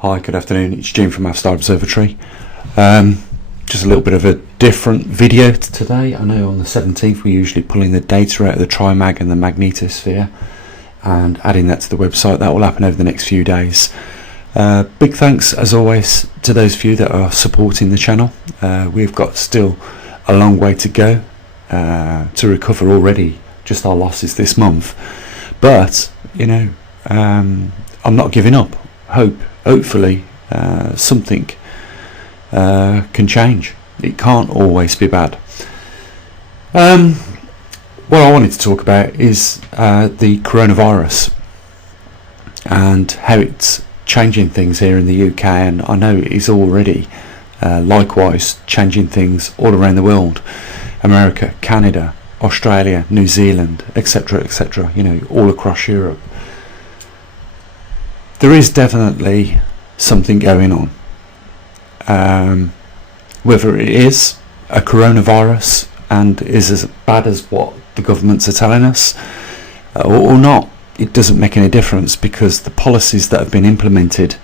Hi, good afternoon. It's Jim from maverickstar Observatory. Just a little bit of a different video today. I know on the 17th we're usually pulling the data out of the trimag and the magnetosphere and adding that to the website. That will happen over the next few days. Big thanks as always to those of you that are supporting the channel. We've got still a long way to go to recover already just our losses this month, but you know, I'm not giving up. Hopefully something can change. It can't always be bad. What I wanted to talk about is the coronavirus and how it's changing things here in the UK, and I know it is already likewise changing things all around the world. America, Canada, Australia, New Zealand, etc., etc., you know, all across Europe. There is definitely something going on. Whether it is a coronavirus and is as bad as what the governments are telling us or not, it doesn't make any difference, because the policies that have been implemented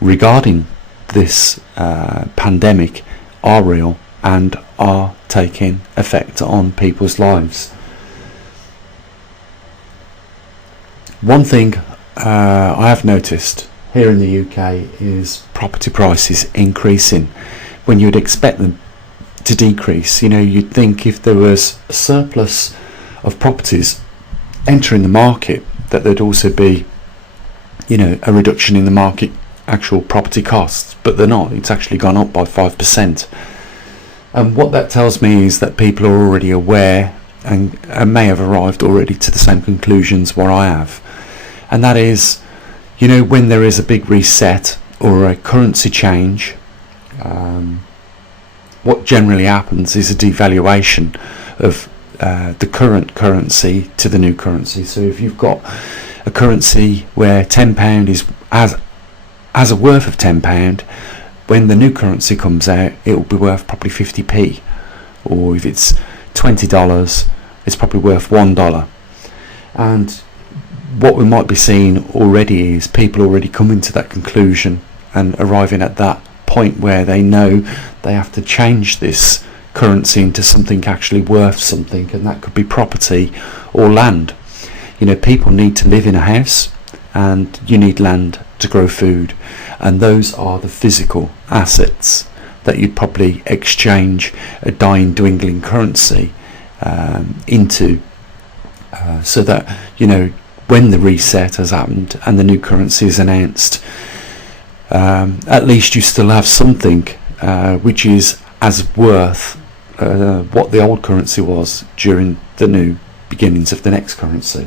regarding this pandemic are real and are taking effect on people's lives. One thing I have noticed here in the UK is property prices increasing when you'd expect them to decrease. You know, you'd think if there was a surplus of properties entering the market that there'd also be, you know, a reduction in the market actual property costs, but they're not. It's actually gone up by 5%. And what that tells me is that people are already aware and may have arrived already to the same conclusions what I have. And that is, you know, when there is a big reset or a currency change, what generally happens is a devaluation of the current currency to the new currency. So if you've got a currency where £10 is as a worth of £10, when the new currency comes out, it will be worth probably 50p, or if it's $20, it's probably worth $1. And what we might be seeing already is people already coming to that conclusion and arriving at that point where they know they have to change this currency into something actually worth something, and that could be property or land. You know, people need to live in a house and you need land to grow food, and those are the physical assets that you'd probably exchange a dying, dwindling currency into, so that, you know, when the reset has happened and the new currency is announced, at least you still have something which is as worth what the old currency was during the new beginnings of the next currency.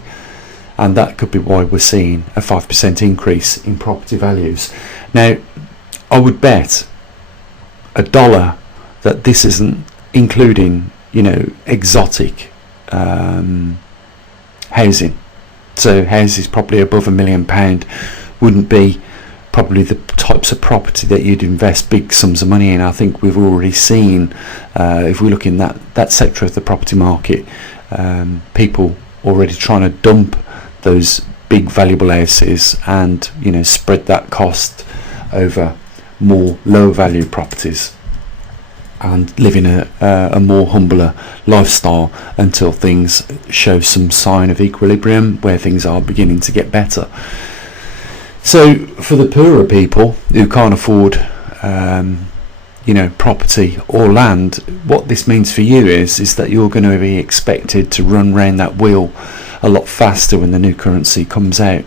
And that could be why we're seeing a 5% increase in property values. Now, I would bet $1 that this isn't including, you know, exotic housing. So houses probably above £1 million wouldn't be probably the types of property that you'd invest big sums of money in. I think we've already seen, if we look in that sector of the property market, people already trying to dump those big valuable houses and, you know, spread that cost over more low value properties and living a more humbler lifestyle until things show some sign of equilibrium where things are beginning to get better. So for the poorer people who can't afford you know, property or land, what this means for you is that you're going to be expected to run round that wheel a lot faster when the new currency comes out,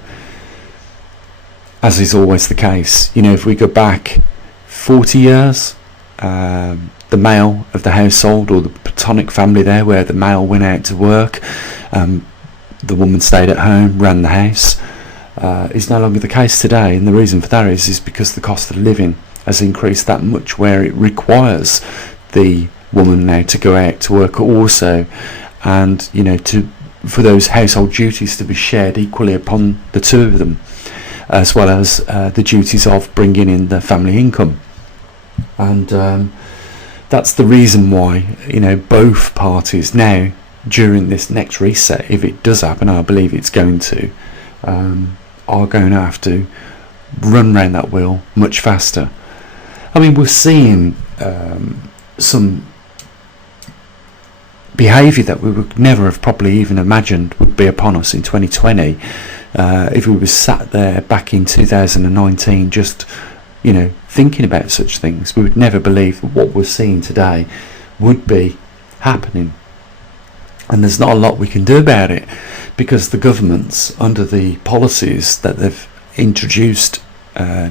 as is always the case. You know, if we go back 40 years, the male of the household, or the platonic family there where the male went out to work, the woman stayed at home, ran the house, is no longer the case today. And the reason for that is because the cost of living has increased that much, where it requires the woman now to go out to work also, and, you know, for those household duties to be shared equally upon the two of them, as well as the duties of bringing in the family income. And that's the reason why, you know, both parties now, during this next reset, if it does happen, I believe it's going to, are going to have to run round that wheel much faster. I mean, we're seeing some behaviour that we would never have probably even imagined would be upon us in 2020. If we were sat there back in 2019 just, thinking about such things, we would never believe that what we're seeing today would be happening. And there's not a lot we can do about it, because the governments, under the policies that they've introduced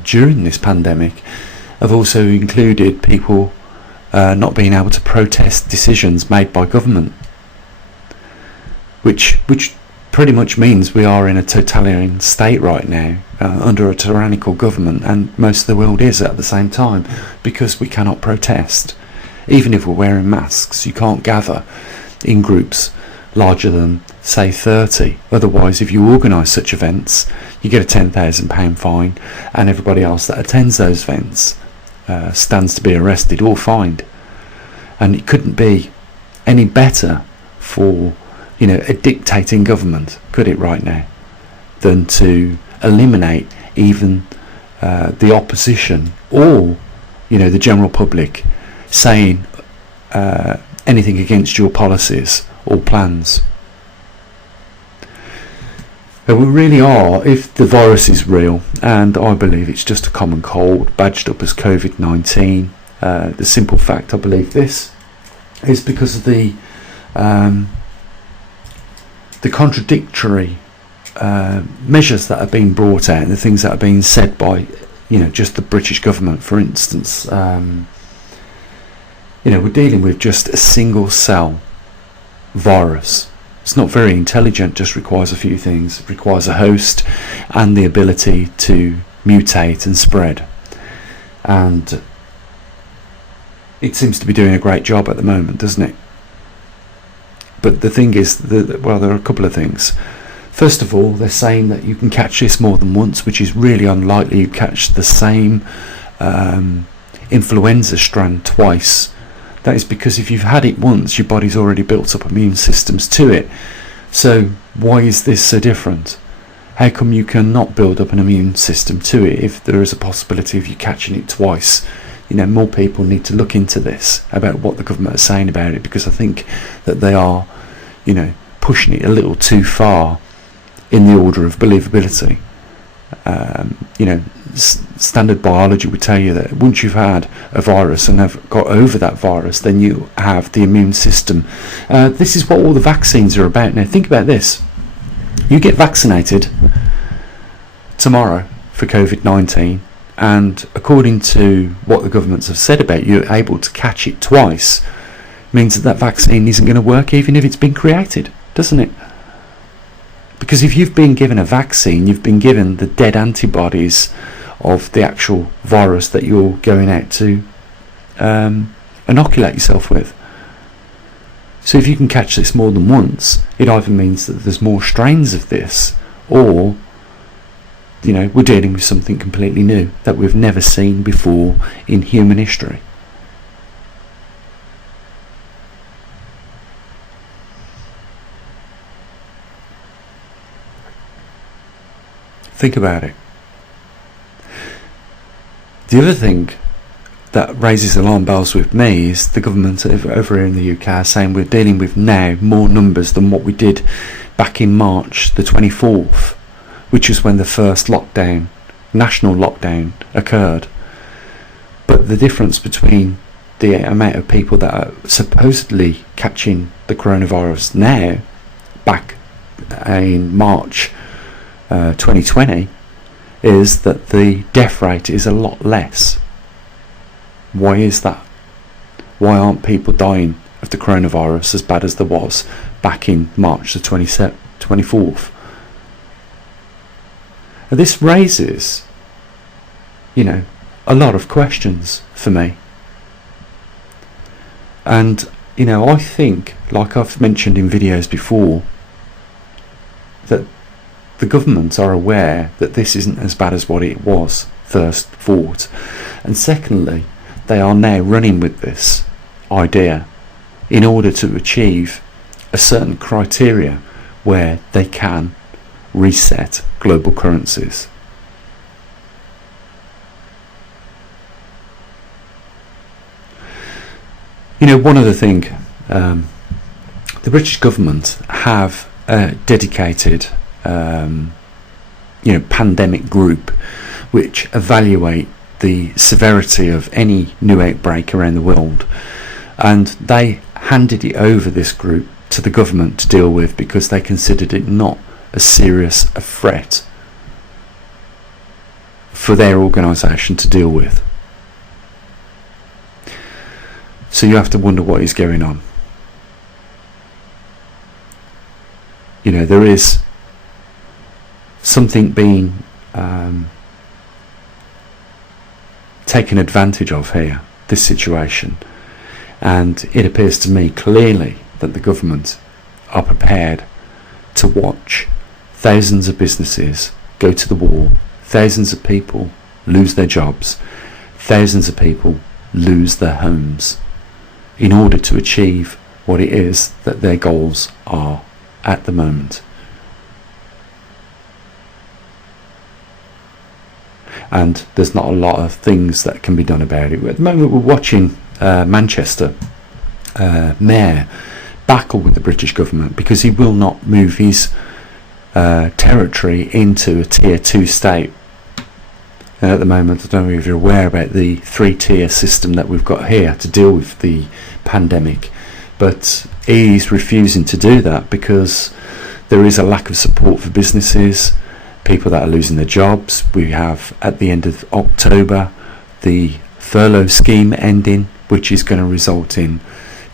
during this pandemic, have also included people not being able to protest decisions made by government, which pretty much means we are in a totalitarian state right now, under a tyrannical government, and most of the world is at the same time, because we cannot protest. Even if we're wearing masks, you can't gather in groups larger than, say, 30. Otherwise, if you organise such events, you get a £10,000 fine, and everybody else that attends those events stands to be arrested or fined. And it couldn't be any better for a dictating government, could it, right now, than to eliminate even the opposition or the general public saying anything against your policies or plans. But we really are, if the virus is real, and I believe it's just a common cold badged up as COVID-19, the simple fact I believe this is because of the contradictory measures that are being brought out, and the things that are being said by just the British government. For instance, we're dealing with just a single cell virus. It's not very intelligent, just requires a few things. It requires a host and the ability to mutate and spread, and it seems to be doing a great job at the moment, doesn't it? But the thing is that, well, there are a couple of things. First of all, they're saying that you can catch this more than once, which is really unlikely. You catch the same influenza strand twice. That is because if you've had it once, your body's already built up immune systems to it. So why is this so different? How come you cannot build up an immune system to it if there is a possibility of you catching it twice? More people need to look into this, about what the government is saying about it, because I think that they are, pushing it a little too far in the order of believability. Standard biology would tell you that once you've had a virus and have got over that virus, then you have the immune system. This is what all the vaccines are about. Now think about this. You get vaccinated tomorrow for COVID-19, and according to what the governments have said about you, you're able to catch it twice, means that vaccine isn't going to work even if it's been created, doesn't it? Because if you've been given a vaccine, you've been given the dead antibodies of the actual virus that you're going out to inoculate yourself with. So if you can catch this more than once, it either means that there's more strains of this, or we're dealing with something completely new that we've never seen before in human history. Think about it. The other thing that raises alarm bells with me is the government over here in the UK are saying we're dealing with now more numbers than what we did back in March the 24th, which is when the first lockdown, national lockdown, occurred. But the difference between the amount of people that are supposedly catching the coronavirus now, back in March 2020, is that the death rate is a lot less. Why is that? Why aren't people dying of the coronavirus as bad as there was back in March the 24th? And this raises, a lot of questions for me. And, I think, like I've mentioned in videos before, that the governments are aware that this isn't as bad as what it was first thought. And secondly, they are now running with this idea in order to achieve a certain criteria where they can reset global currencies. One other thing, the British government have a dedicated pandemic group which evaluate the severity of any new outbreak around the world, and they handed it over, this group, to the government to deal with because they considered it not as serious a threat for their organisation to deal with. So you have to wonder what is going on. There is something being taken advantage of here, this situation, and it appears to me clearly that the government are prepared to watch thousands of businesses go to the wall, thousands of people lose their jobs, thousands of people lose their homes, in order to achieve what it is that their goals are at the moment. And there's not a lot of things that can be done about it. At the moment we're watching Manchester Mayor battle with the British government because he will not move his territory into a tier 2 state. And at the moment, I don't know if you're aware about the 3-tier system that we've got here to deal with the pandemic, but he's refusing to do that because there is a lack of support for businesses, people that are losing their jobs. We have, at the end of October, the furlough scheme ending, which is going to result in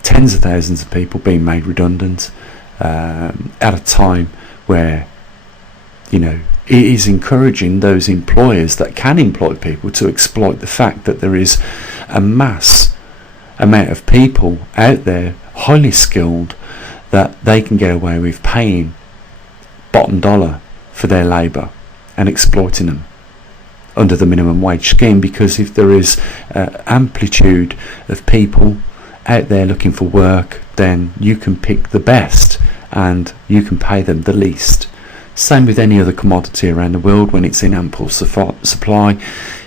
tens of thousands of people being made redundant at a time where it is encouraging those employers that can employ people to exploit the fact that there is a mass amount of people out there, highly skilled, that they can get away with paying bottom dollar for their labour and exploiting them under the minimum wage scheme, because if there is amplitude of people out there looking for work, then you can pick the best and you can pay them the least. Same with any other commodity around the world. When it's in ample supply,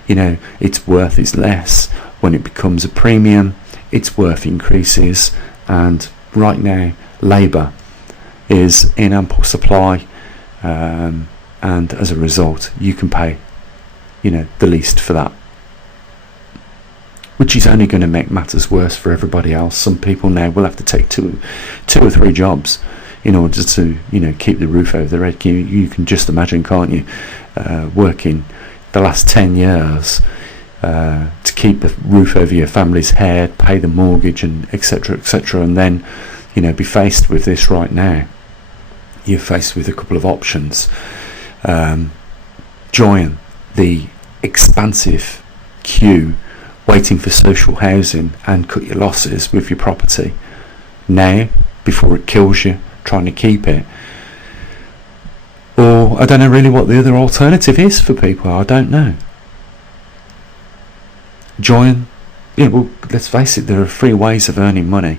its worth is less. When it becomes a premium, its worth increases. And right now, labour is in ample supply, and as a result, you can pay the least for that, which is only going to make matters worse for everybody else. Some people now will have to take two or three jobs in order to keep the roof over their head. You can just imagine, can't you, working the last 10 years to keep the roof over your family's head, pay the mortgage, and etc., and then be faced with this right now. You're faced with a couple of options. Join the expansive queue waiting for social housing and cut your losses with your property now before it kills you trying to keep it, or I don't know really what the other alternative is for people. I don't know. Join, let's face it, there are 3 ways of earning money.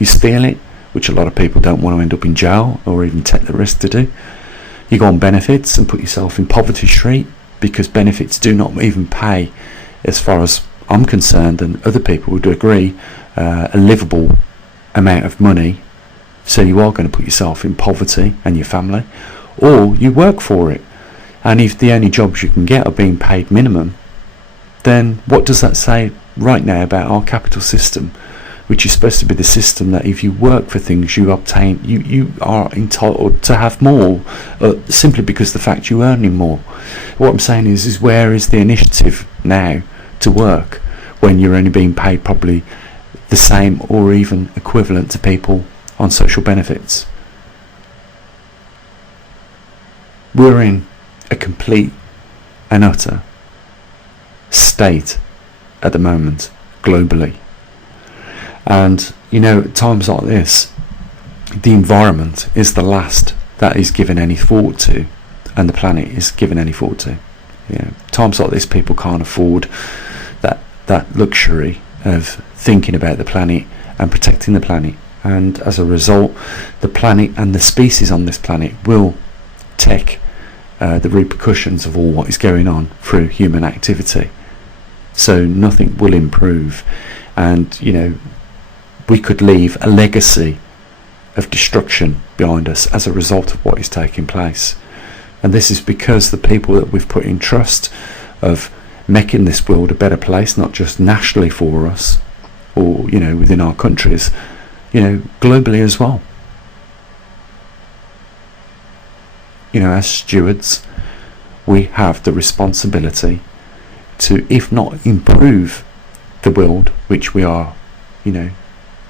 You steal it, which a lot of people don't want to end up in jail or even take the risk to do. You go on benefits and put yourself in poverty street, because benefits do not even pay, as far as I'm concerned, and other people would agree, a livable amount of money. So you are going to put yourself in poverty and your family, or you work for it. And if the only jobs you can get are being paid minimum, then what does that say right now about our capital system, which is supposed to be the system that if you work for things you obtain, you are entitled to have more, simply because the fact you're earning more. What I'm saying is where is the initiative now to work when you're only being paid probably the same or even equivalent to people on social benefits? We're in a complete and utter state at the moment globally, and at times like this, the environment is the last that is given any thought to, and the planet is given any thought to. Times like this, people can't afford that luxury of thinking about the planet and protecting the planet, and as a result, the planet and the species on this planet will take the repercussions of all what is going on through human activity. So nothing will improve, and we could leave a legacy of destruction behind us as a result of what is taking place. And this is because the people that we've put in trust of making this world a better place, not just nationally for us or, you know, within our countries, you know, globally as well. You know, as stewards, we have the responsibility to, if not improve the world which we are, you know,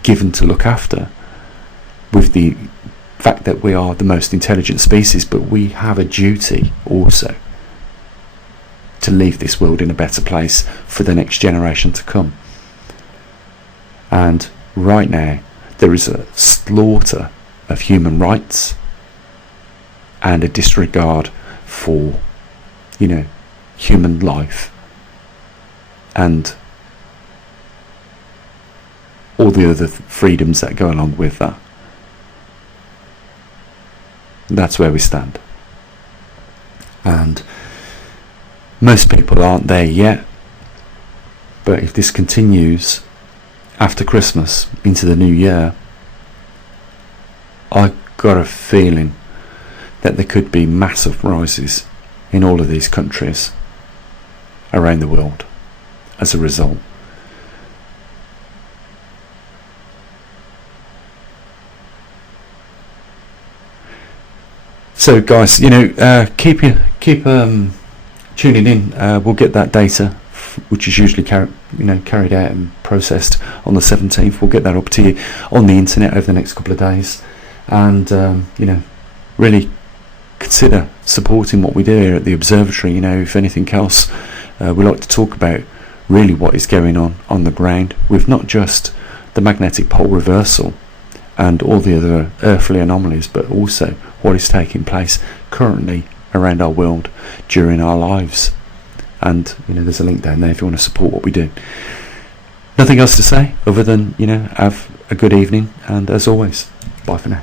given to look after, with the fact that we are the most intelligent species, but we have a duty also to leave this world in a better place for the next generation to come. And right now there is a slaughter of human rights and a disregard for, you know, human life and all the other freedoms that go along with that. That's where we stand. And most people aren't there yet, but if this continues after Christmas into the new year, I got a feeling that there could be massive rises in all of these countries around the world as a result. So guys, you know, keep tuning in. We'll get that data, which is usually carried out and processed on the 17th. We'll get that up to you on the internet over the next couple of days, and you know, really consider supporting what we do here at the observatory. You know, if anything else, we like to talk about really what is going on the ground, with not just the magnetic pole reversal and all the other earthly anomalies, but also what is taking place currently around our world during our lives. And you know, there's a link down there if you want to support what we do. Nothing else to say other than, you know, have a good evening, and as always, bye for now.